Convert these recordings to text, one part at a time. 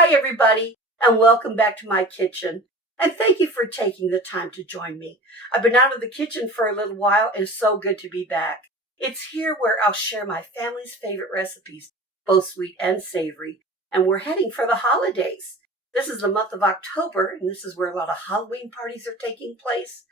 Hi everybody, and welcome back to my kitchen. And thank you for taking the time to join me. I've been out of the kitchen for a little while and it's so good to be back. It's here where I'll share my family's favorite recipes, both sweet and savory. And we're heading for the holidays. This is the month of October, and this is where a lot of Halloween parties are taking place,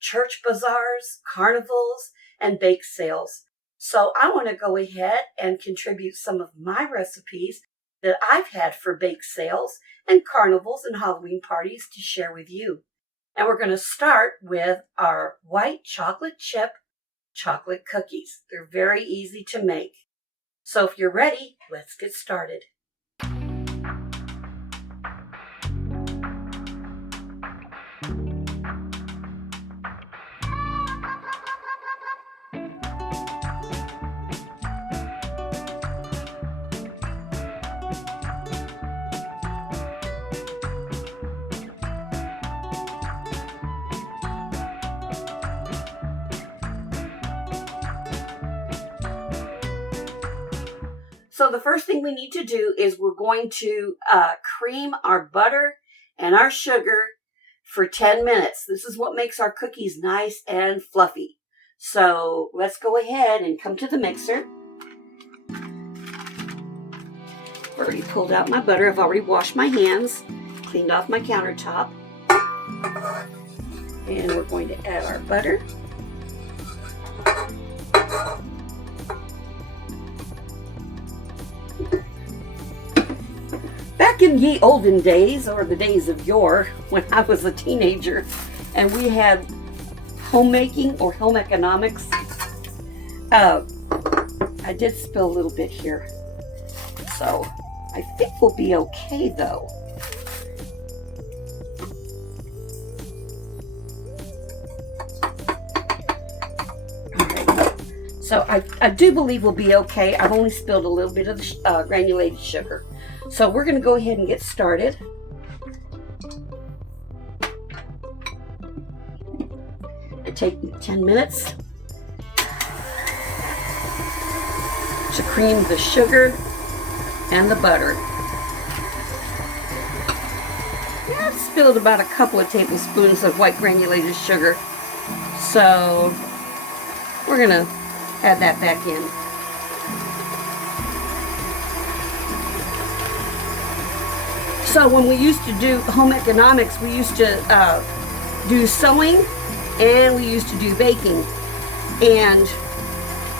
church bazaars, carnivals, and bake sales. So I want to go ahead and contribute some of my recipes that I've had for bake sales and carnivals and Halloween parties to share with you. And we're going to start with our white chocolate chip chocolate cookies. They're very easy to make. So if you're ready, let's get started. So the first thing we need to do is we're going to cream our butter and our sugar for 10 minutes. This is what makes our cookies nice and fluffy. So let's go ahead and come to the mixer. I've already pulled out my butter. I've already washed my hands, cleaned off my countertop. And we're going to add our butter. Back in ye olden days, or the days of yore, when I was a teenager, and we had homemaking or home economics, I did spill a little bit here. So I think we'll be okay though. Alright, so I do believe we'll be okay. I've only spilled a little bit of the granulated sugar. So we're going to go ahead and get started. It takes 10 minutes to cream the sugar and the butter. Yeah, I've spilled about a couple of tablespoons of white granulated sugar. So we're going to add that back in. So when we used to do home economics, we used to do sewing and we used to do baking. And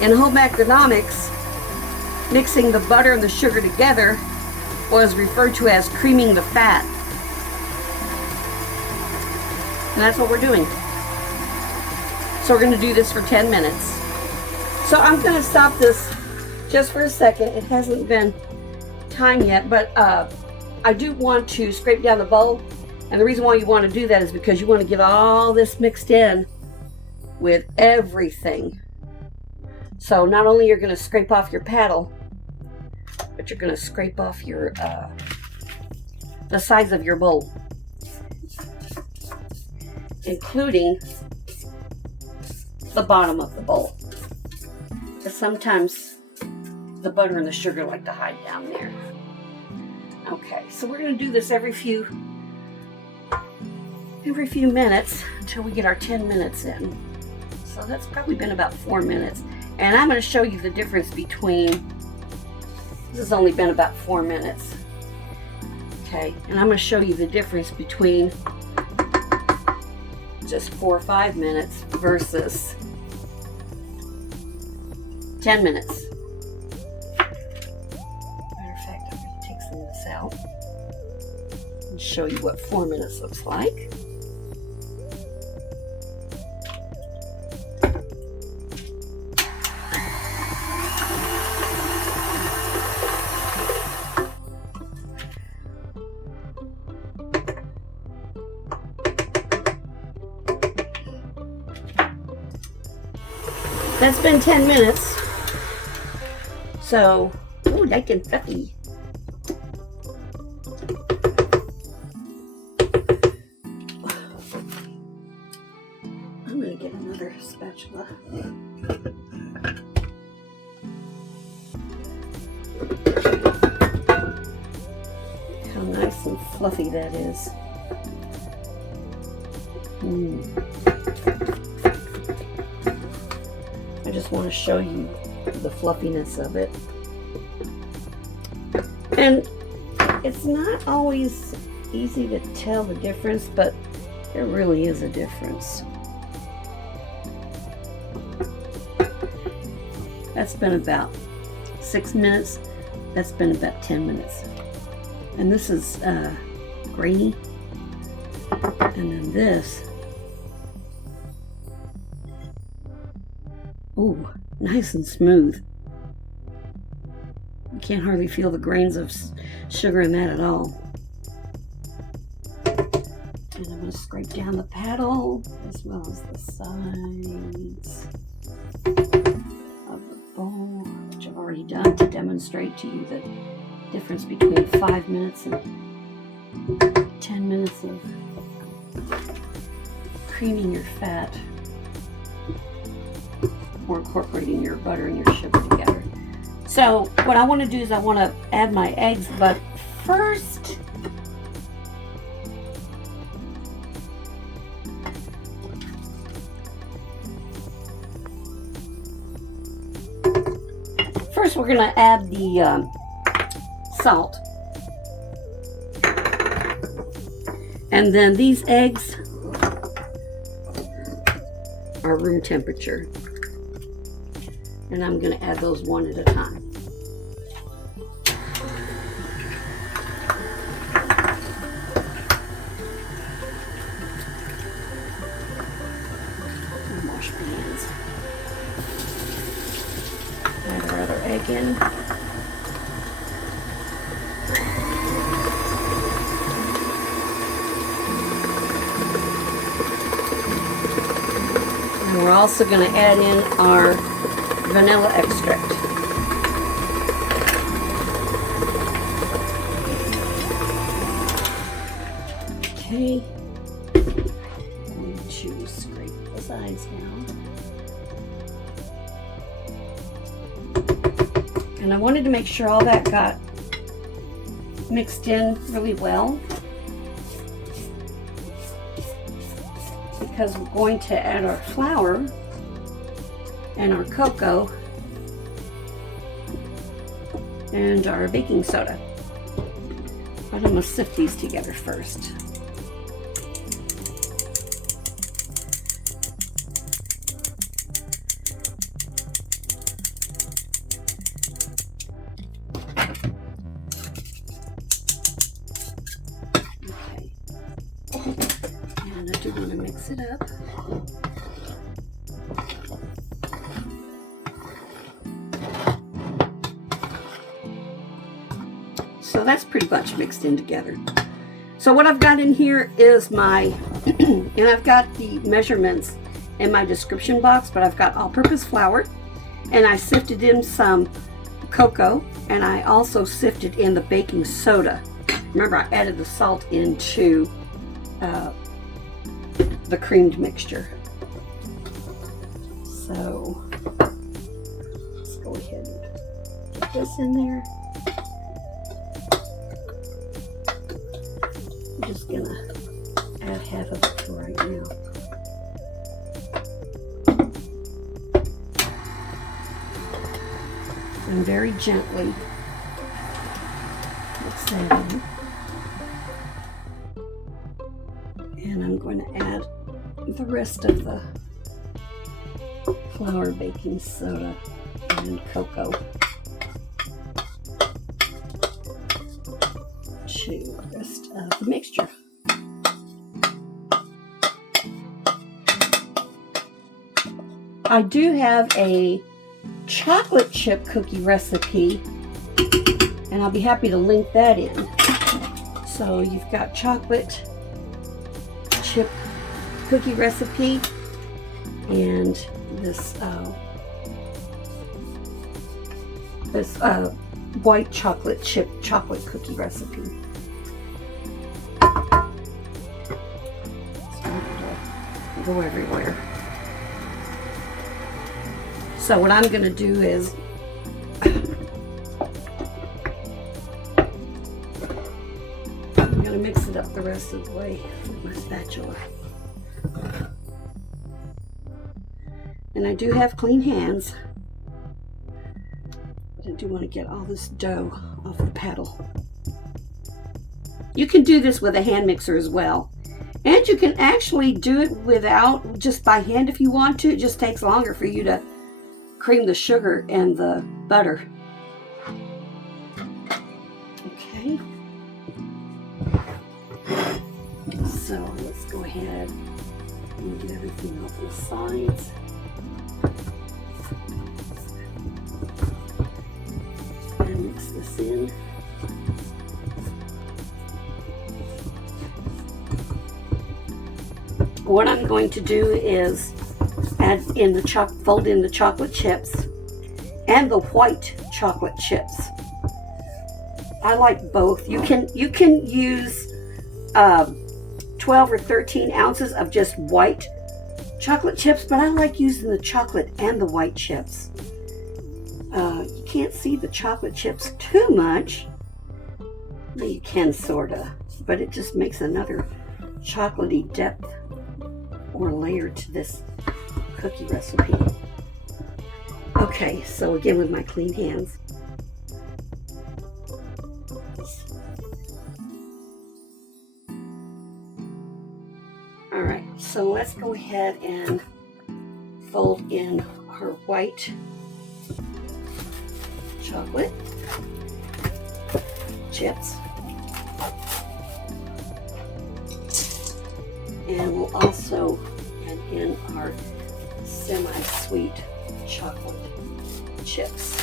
in home economics, mixing the butter and the sugar together was referred to as creaming the fat. And that's what we're doing. So we're going to do this for 10 minutes. So I'm going to stop this just for a second. It hasn't been time yet, but I do want to scrape down the bowl, and the reason why you want to do that is because you want to get all this mixed in with everything. So not only you're going to scrape off your paddle, but you're going to scrape off your the sides of your bowl, including the bottom of the bowl, because sometimes the butter and the sugar like to hide down there. Okay, so we're going to do this every few minutes until we get our 10 minutes in. So that's probably been about 4 minutes. And I'm going to show you the difference between, this has only been about 4 minutes. Okay, and I'm going to show you the difference between just 4 or 5 minutes versus 10 minutes. Out and show you what 4 minutes looks like. That's been 10 minutes. So, oh, nice and fluffy. I'm going to get another spatula. Come fluffy that is. I just want to show you the fluffiness of it. And it's not always easy to tell the difference, but there really is a difference. That's been about 6 minutes. That's been about 10 minutes. And this is grainy. And then this, ooh, nice and smooth. You can't hardly feel the grains of sugar in that at all. And I'm going to scrape down the paddle as well as the sides of the bowl, which I've already done to demonstrate to you the difference between 5 minutes and 10 minutes of creaming your fat or incorporating your butter and your sugar together. So what I want to do is I want to add my eggs, but first we're going to add the salt. And then these eggs are room temperature. And I'm going to add those one at a time. Wash my hands. Add our other egg in. And we're also going to add in our vanilla extract. Okay. I'm going to scrape the sides down. And I wanted to make sure all that got mixed in really well, because we're going to add our flour and our cocoa and our baking soda. But I'm going to sift these together first. Okay. And I do want to mix it up. So that's pretty much mixed in together. So what I've got in here is my, and I've got the measurements in my description box, but I've got all-purpose flour, and I sifted in some cocoa, and I also sifted in the baking soda. Remember, I added the salt into the creamed mixture. So let's go ahead and get this in there. I'm just gonna add half of it right now. And very gently mix that in. And I'm going to add the rest of the flour, baking soda, and cocoa to the rest of the mixture. I do have a chocolate chip cookie recipe, and I'll be happy to link that in. So you've got chocolate chip cookie recipe and this white chocolate chip chocolate cookie recipe. So go everywhere. So what I'm going to do is I'm going to mix it up the rest of the way with my spatula. And I do have clean hands. But I do want to get all this dough off the paddle. You can do this with a hand mixer as well. And you can actually do it without, just by hand if you want to. It just takes longer for you to cream the sugar and the butter. Okay. So let's go ahead and get everything off the sides. And mix this in. What I'm going to do is add in the fold in the chocolate chips and the white chocolate chips. I like both. You can use 12 or 13 ounces of just white chocolate chips, but I like using the chocolate and the white chips. You can't see the chocolate chips too much. Well, you can sorta, but it just makes another chocolatey depth or layer to this cookie recipe. Okay, so again with my clean hands. All right, so let's go ahead and fold in our white chocolate chips. And we'll also add in our semi-sweet chocolate chips.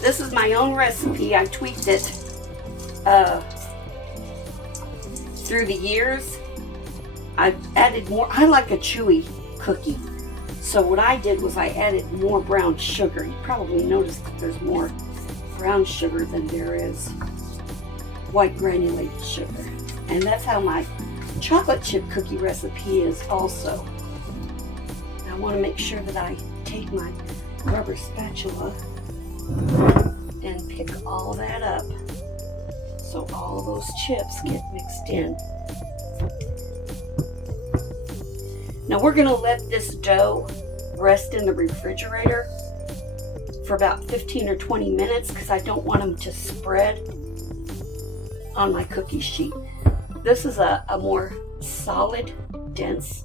This is my own recipe. I tweaked it through the years. I've added more. I like a chewy cookie. So what I did was I added more brown sugar. You probably noticed that there's more brown sugar than there is white granulated sugar. And that's how my chocolate chip cookie recipe is also. I want to make sure that I take my rubber spatula and pick all that up so all those chips get mixed in. Now we're going to let this dough rest in the refrigerator for about 15 or 20 minutes because I don't want them to spread on my cookie sheet. This is a more solid, dense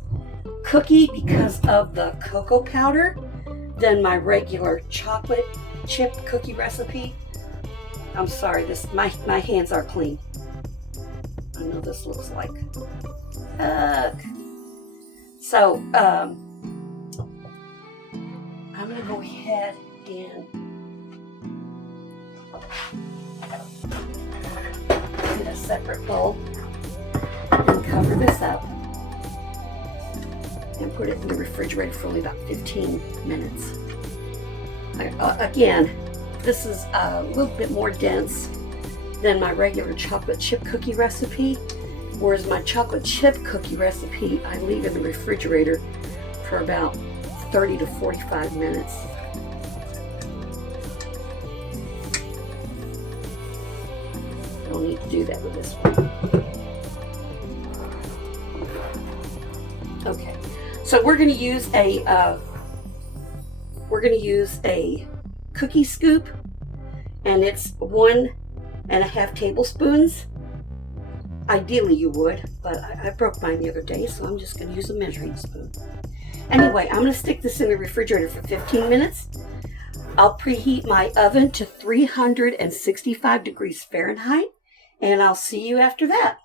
cookie because of the cocoa powder than my regular chocolate chip cookie recipe. I'm sorry, my hands are clean. I know this looks like so I'm going to go ahead and get a separate bowl and cover this up and put it in the refrigerator for only about 15 minutes. Again, this is a little bit more dense than my regular chocolate chip cookie recipe, whereas my chocolate chip cookie recipe I leave in the refrigerator for about 30 to 45 minutes. Don't need to do that with this one. Okay, so we're going to use a cookie scoop, and it's 1.5 tablespoons. Ideally you would, but I broke mine the other day, so I'm just going to use a measuring spoon. Anyway, I'm going to stick this in the refrigerator for 15 minutes. I'll preheat my oven to 365 degrees Fahrenheit, and I'll see you after that.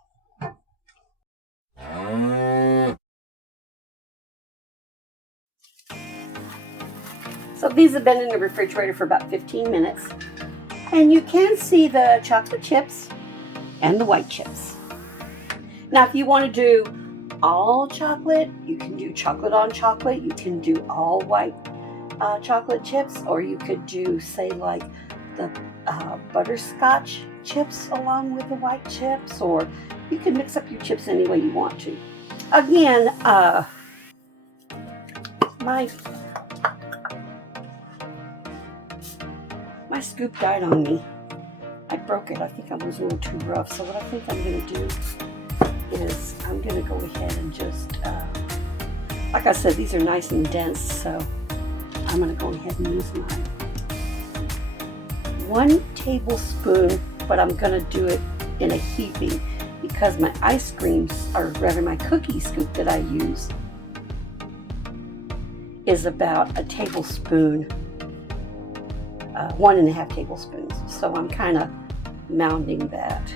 So these have been in the refrigerator for about 15 minutes, and you can see the chocolate chips and the white chips. Now, if you want to do all chocolate, you can do chocolate on chocolate. You can do all white chocolate chips, or you could do, say, like the butterscotch chips along with the white chips, or you can mix up your chips any way you want to. Again, my scoop died on me. I broke it. I think I was a little too rough. So what I think I'm going to do is I'm going to go ahead and just, like I said, these are nice and dense. So I'm going to go ahead and use my 1 tablespoon, but I'm going to do it in a heaping because my ice creams, or rather my cookie scoop that I use, is about a tablespoon, 1.5 tablespoons. So I'm kind of mounding that.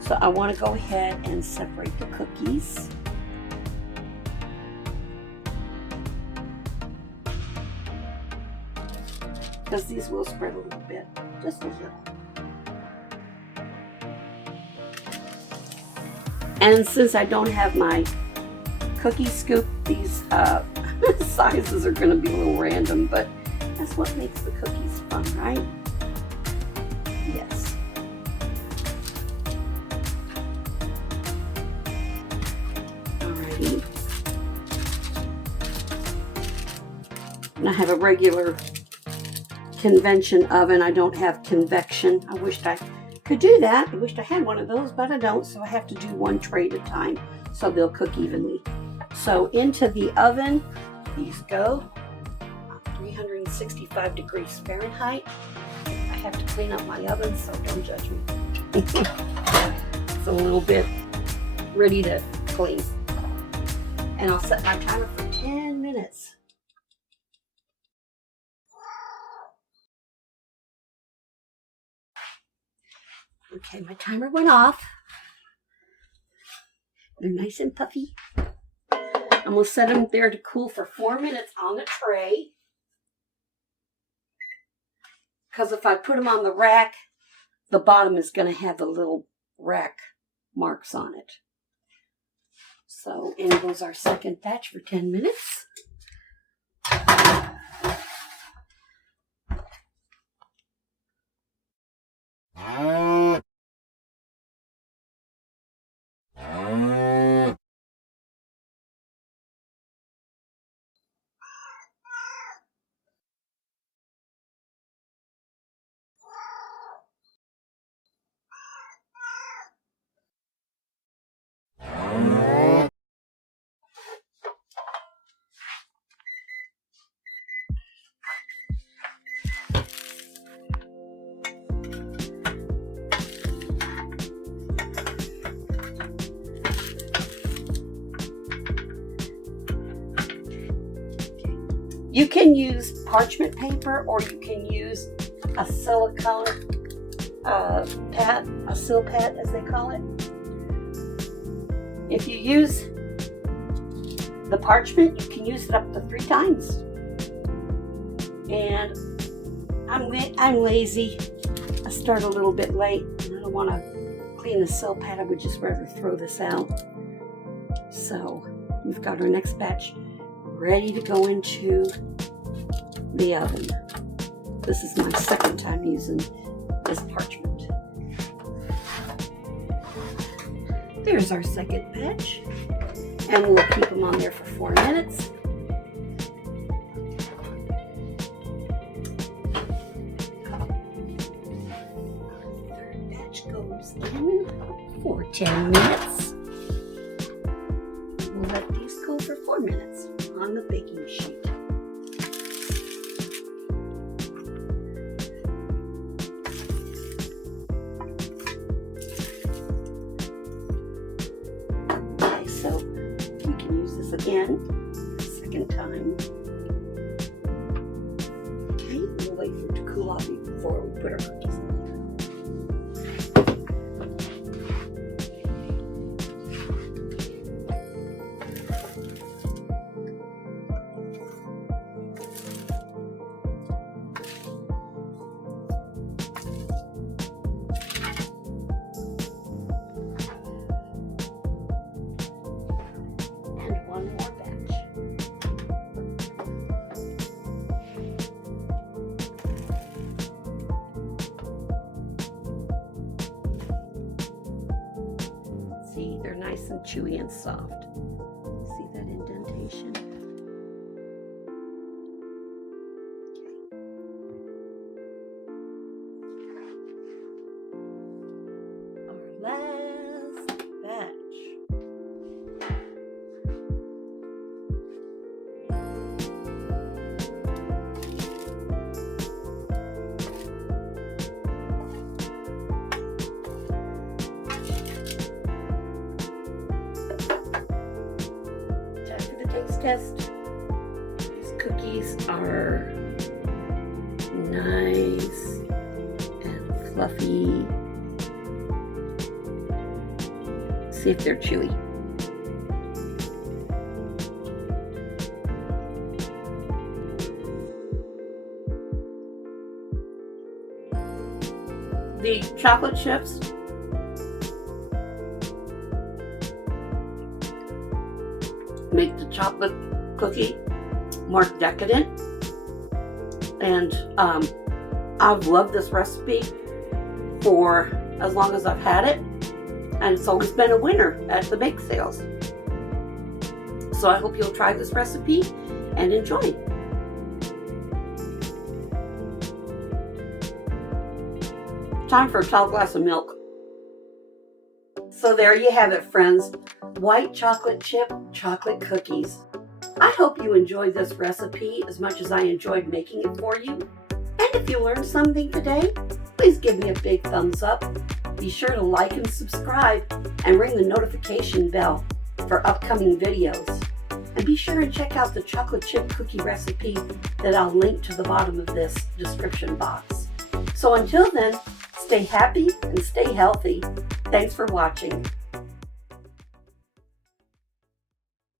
So I want to go ahead and separate the cookies. Because these will spread a little bit, just a little. And since I don't have my cookie scoop, these sizes are going to be a little random, but that's what makes the cookies fun, right? Yes. Alrighty. And I have a regular convention oven. I don't have convection. I wished I could do that. I wished I had one of those, but I don't, so I have to do one tray at a time so they'll cook evenly. So into the oven these go. 365 degrees Fahrenheit. I have to clean up my oven, so don't judge me. It's a little bit ready to clean. And I'll set my timer for 10 minutes. Okay, my timer went off. They're nice and puffy. I'm going to set them there to cool for 4 minutes on the tray. Because if I put them on the rack, the bottom is going to have the little rack marks on it. So in goes our second batch for 10 minutes. You can use parchment paper, or you can use a silicone pad, a sil pad as they call it. If you use the parchment, you can use it up to 3 times. And I'm lazy. I start a little bit late, and I don't want to clean the sil pad. I would just rather throw this out. So we've got our next batch ready to go into the oven. This is my second time using this parchment. There's our second batch, and we'll keep them on there for 4 minutes. Third batch goes in for 10 minutes. We'll let these go for 4 minutes on the baking sheet. Okay, so we can use this again, second time. Okay, we'll wait for it to cool off before we put our cookies in. nice and chewy and soft. See that indentation? Our last batch. Taste test. These cookies are nice and fluffy. See if they're chewy. The chocolate chips make the chocolate cookie more decadent, and I've loved this recipe for as long as I've had it, and it's always been a winner at the bake sales. So I hope you'll try this recipe and enjoy. Time for a tall glass of milk. So there you have it, friends. White chocolate chip chocolate cookies. I hope you enjoyed this recipe as much as I enjoyed making it for you. And if you learned something today, please give me a big thumbs up. Be sure to like and subscribe and ring the notification bell for upcoming videos. And be sure and check out the chocolate chip cookie recipe that I'll link to the bottom of this description box. So until then, stay happy and stay healthy. Thanks for watching.